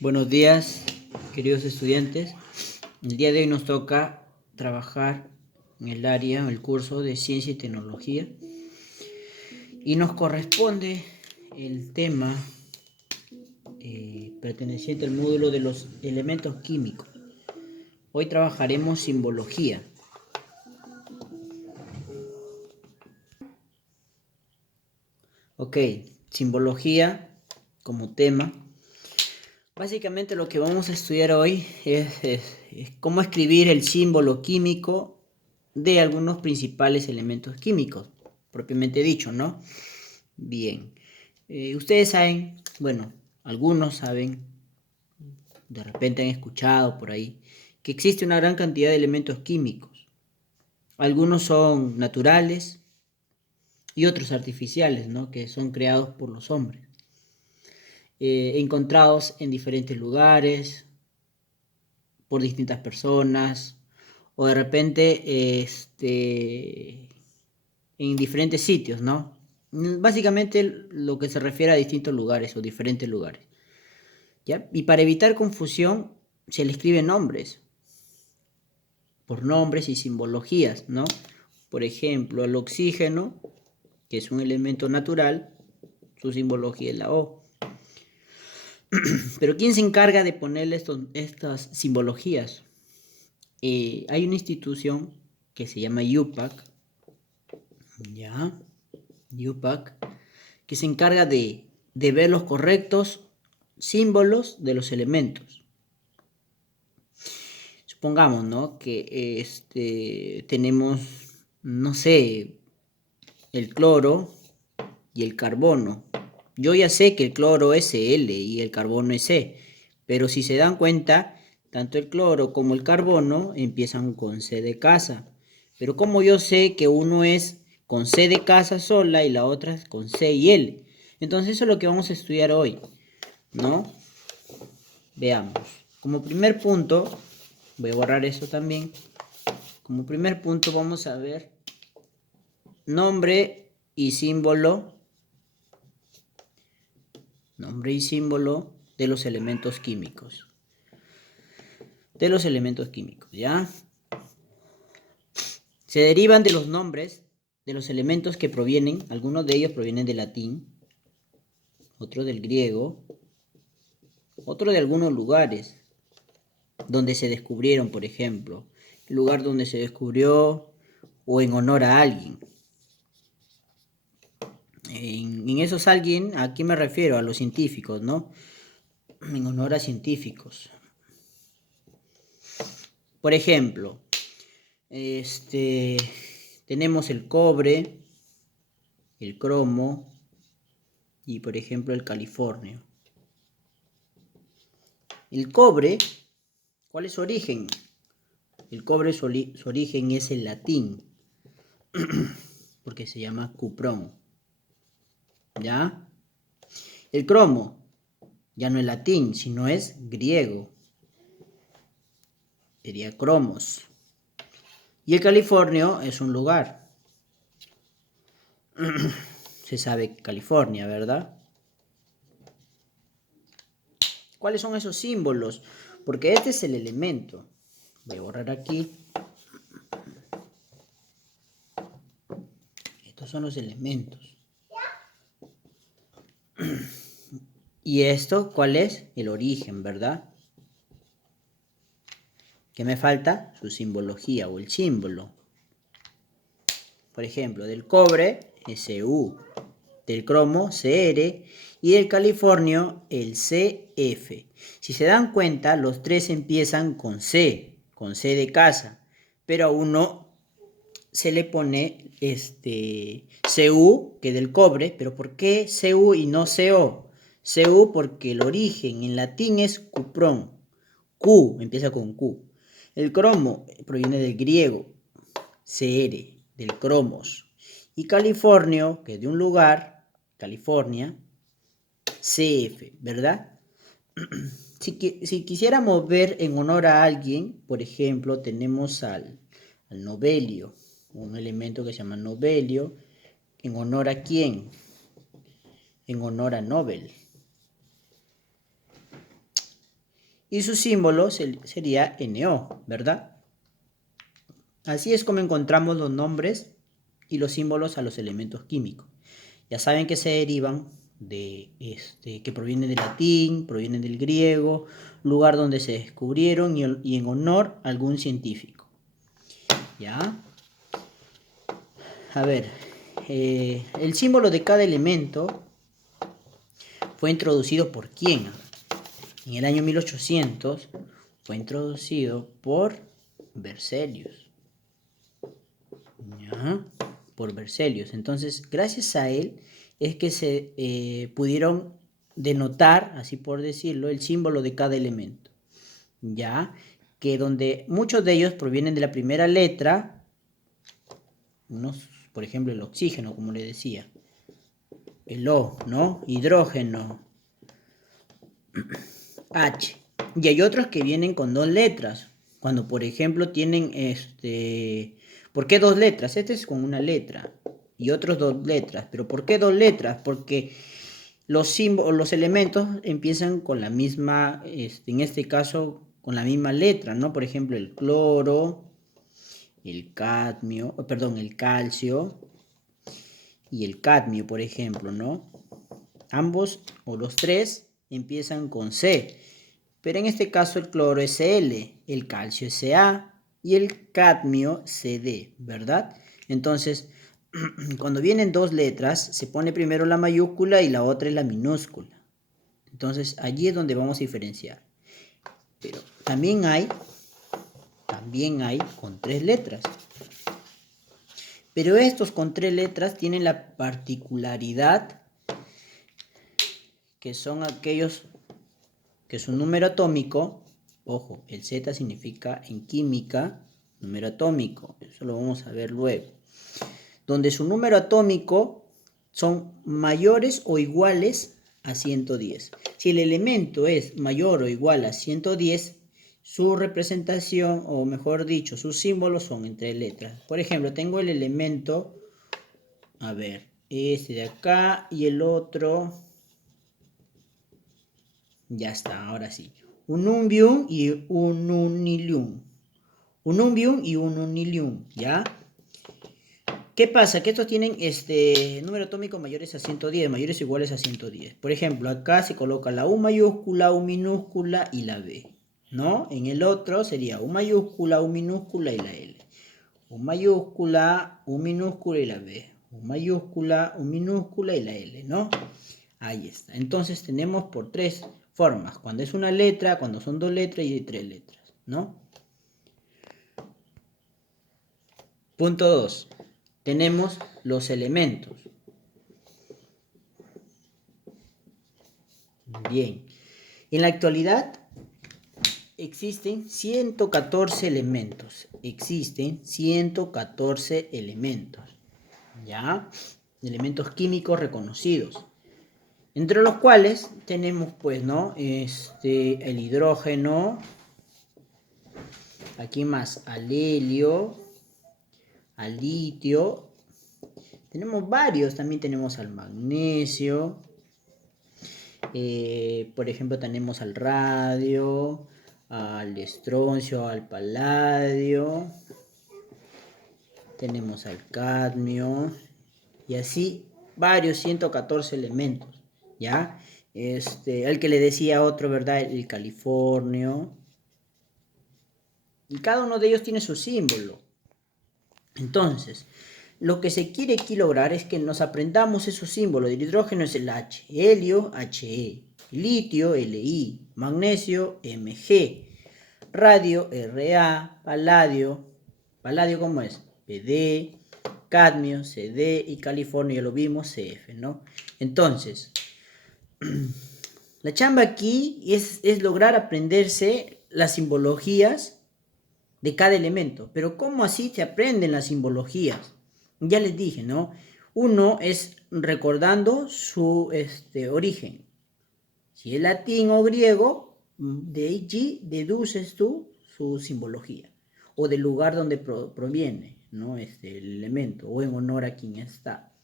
Buenos días, queridos estudiantes. El día de hoy nos toca trabajar en el curso de Ciencia y Tecnología, y nos corresponde el tema perteneciente al módulo de los elementos químicos. Hoy trabajaremos simbología. Ok, simbología como tema. Básicamente lo que vamos a estudiar hoy es cómo escribir el símbolo químico de algunos principales elementos químicos, propiamente dicho, ¿no? Bien, ustedes saben, bueno, algunos saben, de repente han escuchado por ahí, que existe una gran cantidad de elementos químicos. Algunos son naturales y otros artificiales, ¿no? Que son creados por los hombres, encontrados en diferentes lugares, por distintas personas, o de repente en diferentes sitios, ¿no? Básicamente lo que se refiere a distintos lugares o diferentes lugares, ¿ya? Y para evitar confusión se le escriben nombres, por nombres y simbologías, ¿no? Por ejemplo, el oxígeno, que es un elemento natural, su simbología es la O. Pero ¿quién se encarga de ponerle estas simbologías? Hay una institución que se llama UPAC, ¿ya? UPAC, que se encarga de ver los correctos símbolos de los elementos. Supongamos, ¿no? Que tenemos, no sé, el cloro y el carbono. Yo ya sé que el cloro es Cl y el carbono es C, pero si se dan cuenta, tanto el cloro como el carbono empiezan con C de casa. Pero como yo sé que uno es con C de casa sola y la otra es con C y L. Entonces eso es lo que vamos a estudiar hoy, ¿no? Veamos. Como primer punto, voy a borrar eso también. Como primer punto vamos a ver nombre y símbolo. Nombre y símbolo de los elementos químicos. De los elementos químicos, ¿ya? Se derivan de los nombres de los elementos que provienen, algunos de ellos provienen del latín, otro del griego, otro de algunos lugares donde se descubrieron, por ejemplo, el lugar donde se descubrió o en honor a alguien. En esos alguien, ¿a quién me refiero? A los científicos, ¿no? En honor a científicos. Por ejemplo, tenemos el cobre, el cromo y, por ejemplo, el californio. El cobre, ¿cuál es su origen? El cobre, su origen es el latín, porque se llama cuprón, ¿ya? El cromo ya no es latín, sino es griego, sería cromos. Y el californio es un lugar. Se sabe California, ¿verdad? ¿Cuáles son esos símbolos? Porque este es el elemento. Voy a borrar aquí. Estos son los elementos. ¿Y esto cuál es? El origen, ¿verdad? ¿Qué me falta? Su simbología o el símbolo. Por ejemplo, del cobre, Su. Del cromo, Cr. Y del californio, el Cf. Si se dan cuenta, los tres empiezan con C de casa. Pero a uno se le pone Cu, que del cobre. ¿Pero por qué Cu y no Co? Cu porque el origen en latín es cuprón. Q, empieza con Q. El cromo proviene del griego, Cr, del cromos. Y californio, que es de un lugar, California, Cf, ¿verdad? Si quisiéramos ver en honor a alguien, por ejemplo, tenemos al nobelio, un elemento que se llama nobelio. ¿En honor a quién? En honor a Nobel. y su símbolo sería NO, ¿verdad? Así es como encontramos los nombres y los símbolos a los elementos químicos. Ya saben que se derivan de que provienen del latín, provienen del griego, lugar donde se descubrieron y en honor a algún científico. ¿Ya? A ver, el símbolo de cada elemento fue introducido por quién. En el año 1800 fue introducido por Berzelius. ¿Ya? Por Berzelius. Entonces, gracias a él es que se pudieron denotar, así por decirlo, el símbolo de cada elemento. ¿Ya? Que donde muchos de ellos provienen de la primera letra, unos, por ejemplo, el oxígeno, como le decía, el O, ¿no? Hidrógeno, H. Y hay otros que vienen con dos letras. Cuando, por ejemplo, tienen ¿por qué dos letras? Este es con una letra y otros dos letras. ¿Pero por qué dos letras? Porque los símbolos, los elementos empiezan con la misma, en este caso, con la misma letra, ¿no? Por ejemplo, el cloro, el cadmio, perdón, el calcio y el cadmio, por ejemplo, ¿no? Ambos o los tres empiezan con C. Pero en este caso el cloro es Cl, el calcio es Ca y el cadmio Cd, ¿verdad? Entonces, cuando vienen dos letras, se pone primero la mayúscula y la otra es la minúscula. Entonces, allí es donde vamos a diferenciar. Pero también hay con tres letras. Pero estos con tres letras tienen la particularidad que son aquellos que su número atómico, ojo, el Z significa en química número atómico, eso lo vamos a ver luego, donde su número atómico son mayores o iguales a 110. Si el elemento es mayor o igual a 110, su representación, o mejor dicho, sus símbolos son entre letras. Por ejemplo, tengo el elemento, a ver, este de acá y el otro, ya está, ahora sí. Un umbium y un unilium. Un umbium y un unilium, ¿ya? ¿Qué pasa? Que estos tienen número atómico mayores a 110, mayores o iguales a 110. Por ejemplo, acá se coloca la U mayúscula, U minúscula y la B, ¿no? En el otro sería U mayúscula, U minúscula y la L. U mayúscula, U minúscula y la B. U mayúscula, U minúscula y la L, ¿no? Ahí está. Entonces tenemos por tres formas. Cuando es una letra, cuando son dos letras y tres letras, ¿no? Punto 2. Tenemos los elementos. Bien. En la actualidad existen 114 elementos. Existen 114 elementos. ¿Ya? Elementos químicos reconocidos. Entre los cuales tenemos, pues, ¿no? El hidrógeno. Aquí más al helio, al litio. Tenemos varios, también tenemos al magnesio. Por ejemplo, tenemos al radio, al estroncio, al paladio. Tenemos al cadmio. Y así varios 114 elementos. ¿Ya? El que le decía otro, ¿verdad? El californio. Y cada uno de ellos tiene su símbolo. Entonces, lo que se quiere aquí lograr es que nos aprendamos esos símbolos. El hidrógeno es el H, helio, He, litio, Li, magnesio, Mg, radio, Ra, paladio ¿cómo es? Pd, cadmio, Cd y californio, ya lo vimos, Cf, ¿no? Entonces, la chamba aquí es lograr aprenderse las simbologías de cada elemento. Pero ¿cómo así se aprenden las simbologías? Ya les dije, ¿no? Uno es recordando su origen. Si es latín o griego, de allí deduces tú su simbología. O del lugar donde proviene, ¿no? El elemento, o en honor a quien está.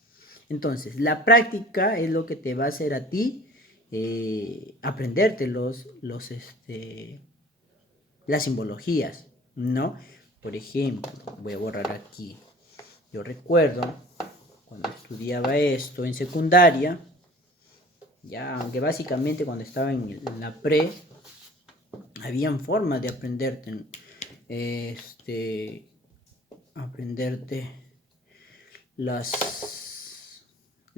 Entonces, la práctica es lo que te va a hacer a ti aprenderte las simbologías, ¿no? Por ejemplo, voy a borrar aquí. Yo recuerdo cuando estudiaba esto en secundaria, ya, aunque básicamente cuando estaba en la pre, habían formas de aprenderte las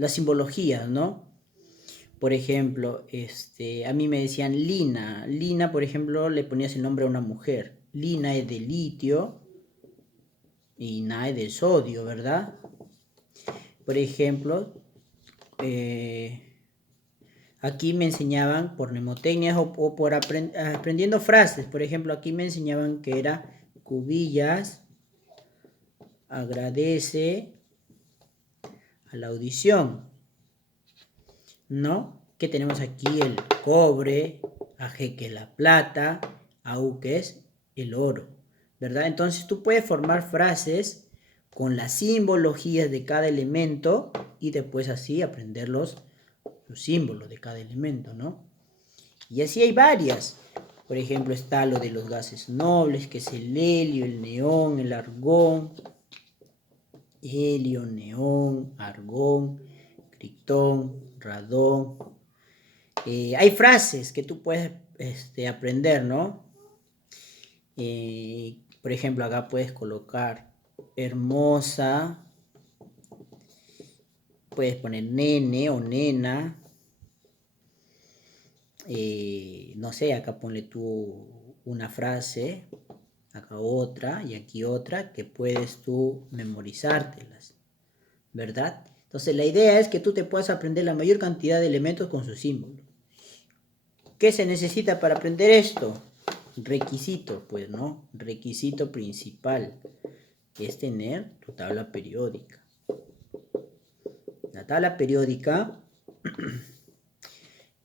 simbologías, ¿no? Por ejemplo, a mí me decían Lina. Lina, por ejemplo, le ponías el nombre a una mujer. Lina es de litio y Na es de sodio, ¿verdad? Por ejemplo, aquí me enseñaban por mnemotecnias o por aprendiendo frases. Por ejemplo, aquí me enseñaban que era Cubillas agradece a la audición, ¿no? Que tenemos aquí el cobre, AG que es la plata, AU que es el oro, ¿verdad? Entonces tú puedes formar frases con las simbologías de cada elemento y después así aprender los símbolos de cada elemento, ¿no? Y así hay varias. Por ejemplo, está lo de los gases nobles, que es el helio, el neón, el argón, helio, neón, argón, criptón, radón. Hay frases que tú puedes aprender, ¿no? Por ejemplo, acá puedes colocar hermosa, puedes poner nene o nena, no sé, acá ponle tú una frase, acá otra y aquí otra que puedes tú memorizártelas, ¿verdad? Entonces la idea es que tú te puedas aprender la mayor cantidad de elementos con sus símbolos. ¿Qué se necesita para aprender esto? Requisito, pues, ¿no? Requisito principal es tener tu tabla periódica. La tabla periódica,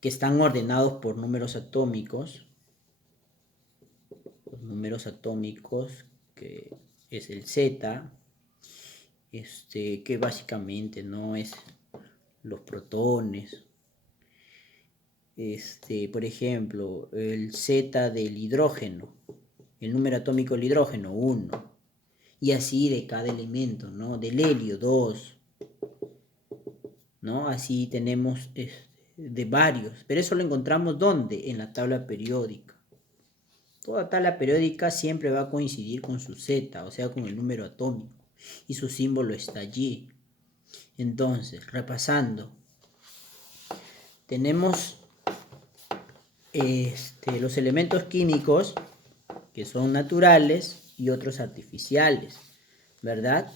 que están ordenados por números atómicos, los números atómicos, que es el Z, que básicamente no es los protones. Por ejemplo, el Z del hidrógeno, el número atómico del hidrógeno, 1. Y así de cada elemento, ¿no? Del helio, 2. ¿No? Así tenemos de varios. Pero eso lo encontramos ¿dónde? En la tabla periódica. Toda tabla periódica siempre va a coincidir con su Z, o sea, con el número atómico. Y su símbolo está allí. Entonces, repasando, tenemos los elementos químicos que son naturales y otros artificiales, ¿verdad?